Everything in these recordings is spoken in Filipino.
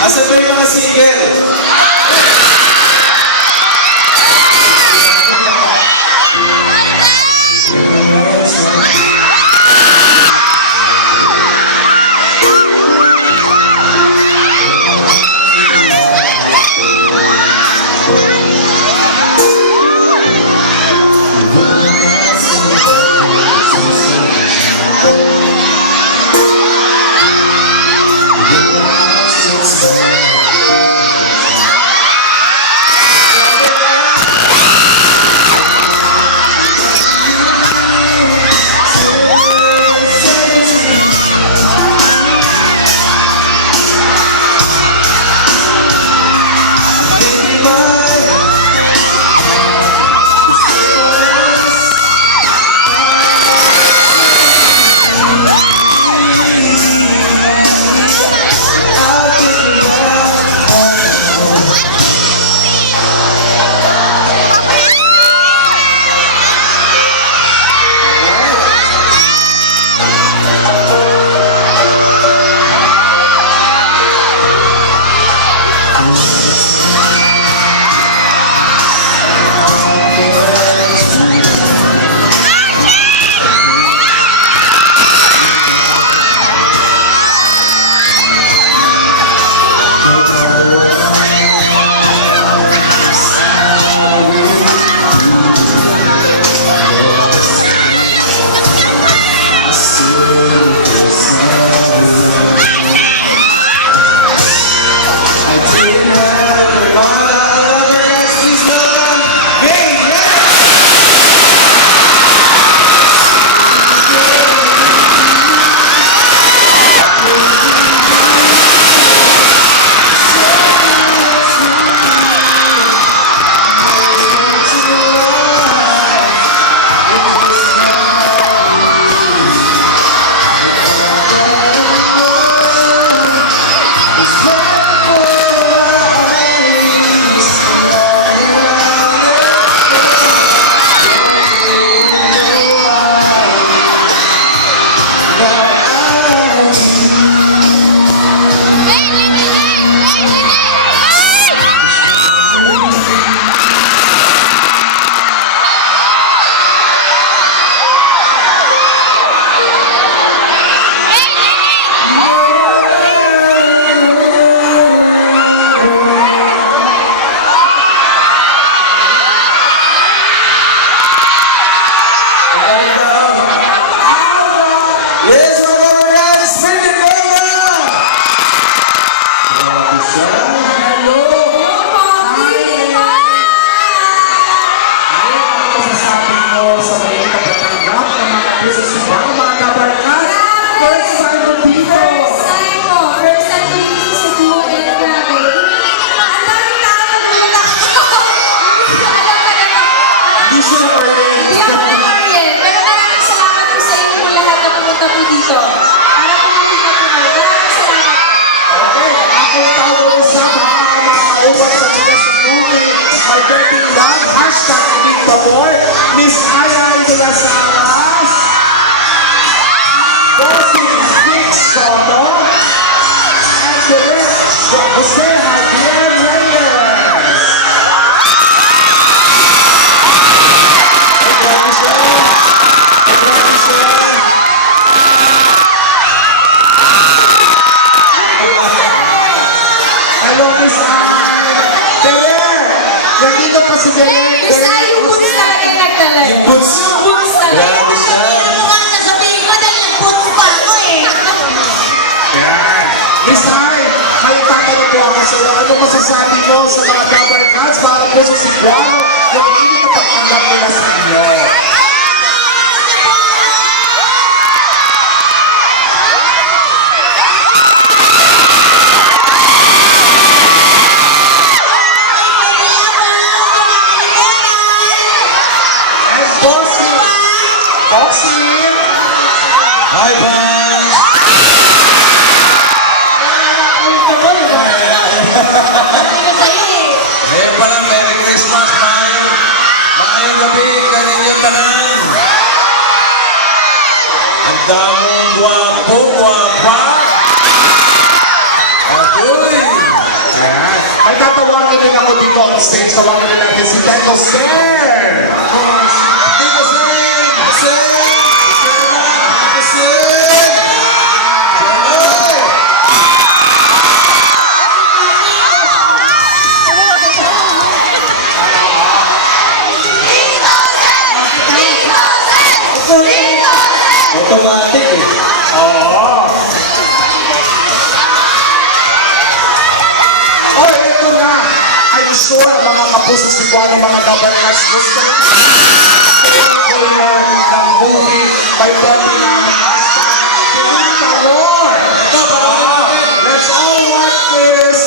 Asan ba yung mga single? Miss Aya de las Alas, Bossy Nick Soto, and the rest of Jose Javier Reyes. Hello, Miss Aya. Derer, nandito pa si Derer. Miss Ay, yung boots talaga yung nagdala. Yung boots. Yung boots talaga. Grabe siya. Mukhang nasabihin ko dahil nag-boots pa ako eh. Yan. Miss Ay, may tatanong po ako sa iyo. Anong masasabi mo sa mga Dabber Cats para po sa Cebuano yung hindi na pagtanggap nila sa inyo? And Bossy! Bossy! Hi, fans! Ngayon pa lang, Merry Christmas, maayong gabi, kaninyo tanan. tingnan ko dito on stage. Tawagan na natin si Tito Ser. Tito Sen! Tito Sen! Tito Sen! Automatic eh. Oo. Oh, ito na. I'm sure ang mga kapuso si Buano, mga Double Cuts, gusto nyo ng movie by Betty Lamacasta. Pinita more. Ito, panoorin natin. Let's all watch this.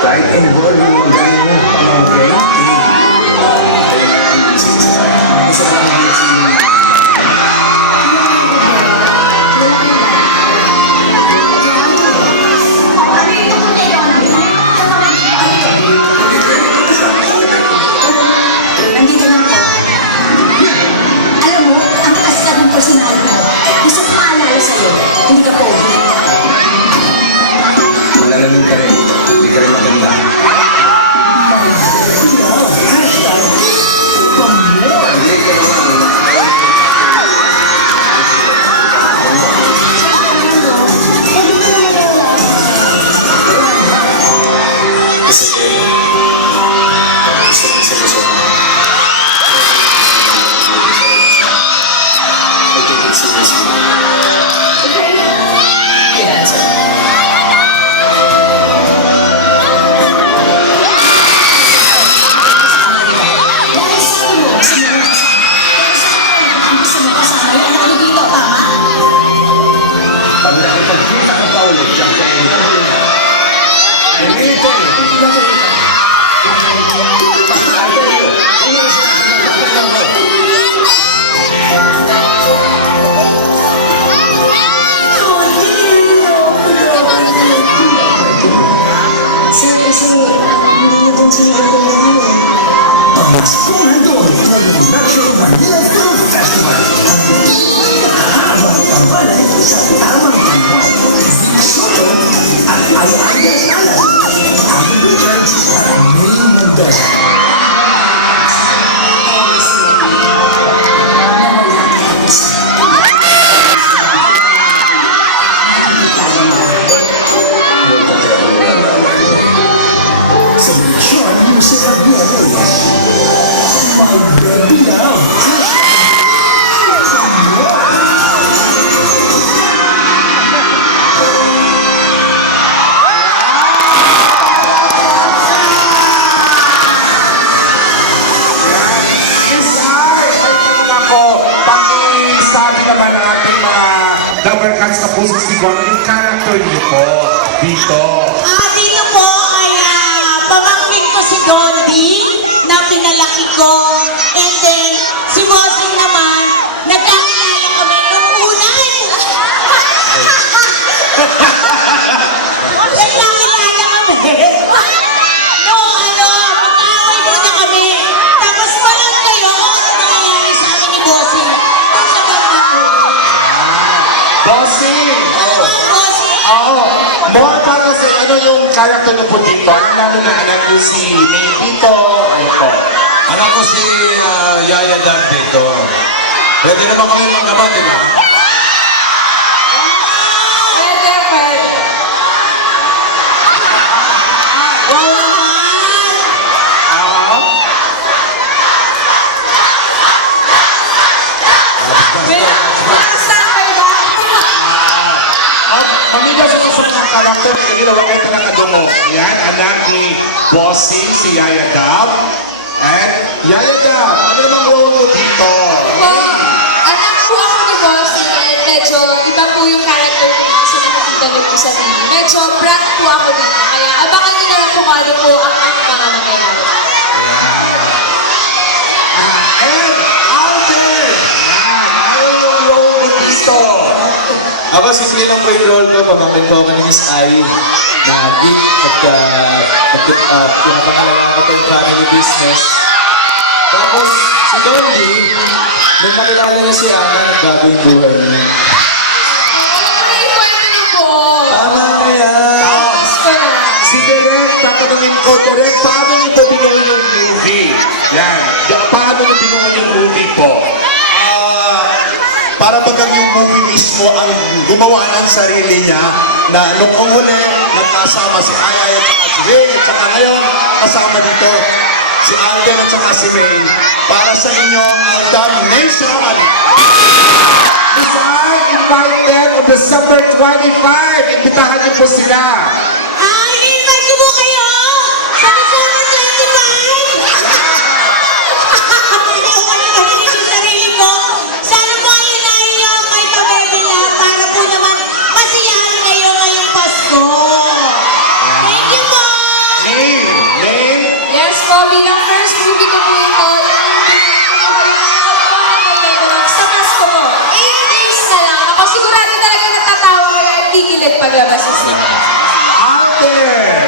Right involved yung galing mo, okay? Nandito lang po. Alam mo, ang taas ka ng personality mo. Gusto ko maalala sa'yo. Hindi ka pogi. Malalamin ka rin. Hindi ka rin maganda. Hindi ka naman. Kasi gusto ko sa gusto mo. I take it seriously. Yes. Dahil sabi mo, gusto mo rin kasama. Pero sa akin, ang gusto mo kasama, yung anak mo dito, tama? Pag nakipagkita ka pa ulit, diyan ka rin. I really tell you. I tell you. Sir, kasi hindi niyo din sinigaw ko Sumerdor ng Metro Manila Film Festival. Habang tambalay sa tamang tangwa. Soto at Ayayas Alas. Abby Richards at May Mendoza. Sa Mission Music of Reyes. My baby love. Miss Ai, may tanong ako. Pakisabi naman ng ating mga Double Cuts na puso si Buano, yung character niyo po dito. Dito po ay pamangkin ko si Goldie na pinalaki ko. And then, si Bossing naman, nagkakilala kami nung ulan. Nagkakilala kami. No, mag-away muna kami. Tapos parang kayo, ano nangyayari sa amin ni Bossing? Doon sa pagkakul. Bossing! Ano ba, Bossing? Oo. More para sa Sino yung character niyo po dito? Ano namin na anak niyo si May dito? Ano po? Anak ko si Yaya Dad dito. Pwede na ba kami magkama, di ba? Pwede, pwede. Wow naman! Nakasakay ba? Pamilya sa gusto ng character, ginawa kayo nakadungo. Yan, anak ni Bossing, si Yaya Dab. At Yaya Dab, ano namang role mo dito? Po, anak po ako ni Boss and medyo iba po yung character ko dito sa nakikita niyo po sa TV. Medyo brat po ako dito. Kaya abangan niyo na lang po kung ano po ang mga mangyayari. And Alden! Yan, ano yung role mo dito? Ako, simple lang po yung role ko. Pamangkin po ako ni Miss Ai na geek at pinapangalagaan ko po yung family business. Tapos, si Dondi, nung kakilala niya si Ana, nagbago yung buhay niya. Ano po na yung kwento niyo po? Tama kaya! Tapos ko na. Si Direk, tatanungin ko, Direk, paano niyo po binuo yung movie? Yan, paano niyo binuo yung movie po? Para bagang yung movie mismo ang gumawa ng sarili niya na nung ang huli, nagkasama si Ayay at saka si Ray at saka ngayon, kasama dito si Alden at saka si Ray para sa inyo ang Damnation! Miss Ai, invite them on December 25. Imbitahan niyo po sila. I-invite ko po kayo sa December 25! Hindi ko kasi mahinig yung sarili ko. Sana po ayunahin niyo kay Pabebela para po naman masiyahan kayo ngayong Pasko. Thank you po! Name? Yes po, bilang first movie ko po ito, sa Pasko po. 8 days na lang. Ako sigurado talaga natatawa kayo at kikilig paglabas sa cinema. Alden!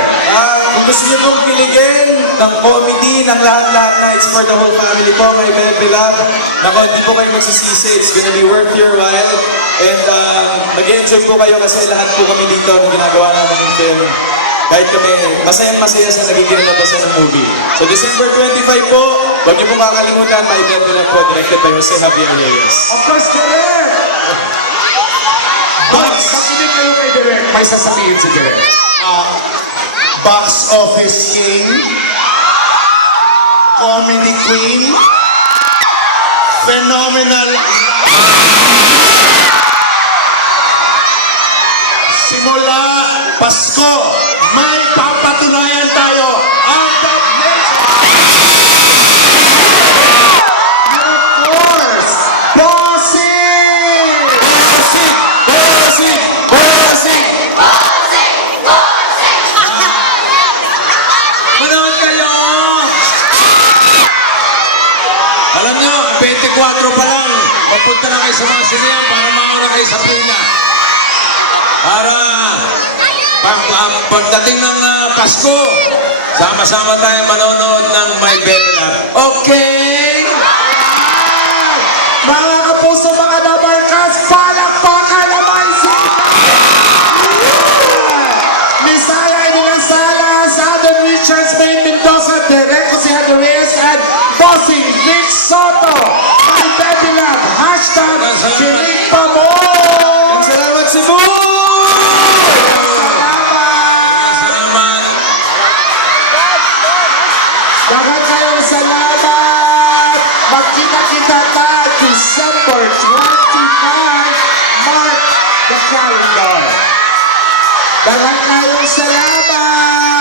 Kung gusto niyo pong piligin ng comedy, ng lahat-lahat na it's for the whole family po, may Bebe Love. Nako, hindi po kayo magsisisi. It's gonna be worth your while. And mag-enjoy po kayo kasi lahat po kami dito nung ginagawa namin yung film. Kahit kami, masayang-masaya sa nagiging labasan ng movie. So December 25 po, huwag niyo po makakalimutan, may Bebe Love po, directed by Jose Javier Reyes. Of course, Direk! Pakinig kayo kay Direk. May sasabihin si Direk. Box Office King, Comedy Queen, Phenomenal. Simula Pasko, may papatunayan tayo ang Damnation! And of course, Bossing! Manood kayo! Alam nyo, 24 pa lang, papunta na kayo sa mga sinehan para mauna kayo sa pila. Para pagdating ng Pasko, sama-sama tayo manonood ng My Bebe Love. Okay? Mga kapuso, mga dabarkas, palakpakan naman si Misaya Edilang Salas, Adam Richards, Maine Mendoza, Direk Jose Javier Reyes, and Bossing Vic Soto. My Baby Love, hashtag Kilig pa mo! Salamat Cebu! Salamat! Salamat. Dagat kayong salamat! Magkita-kita tayo December 25. Mark the calendar. Dagat kayong salamat!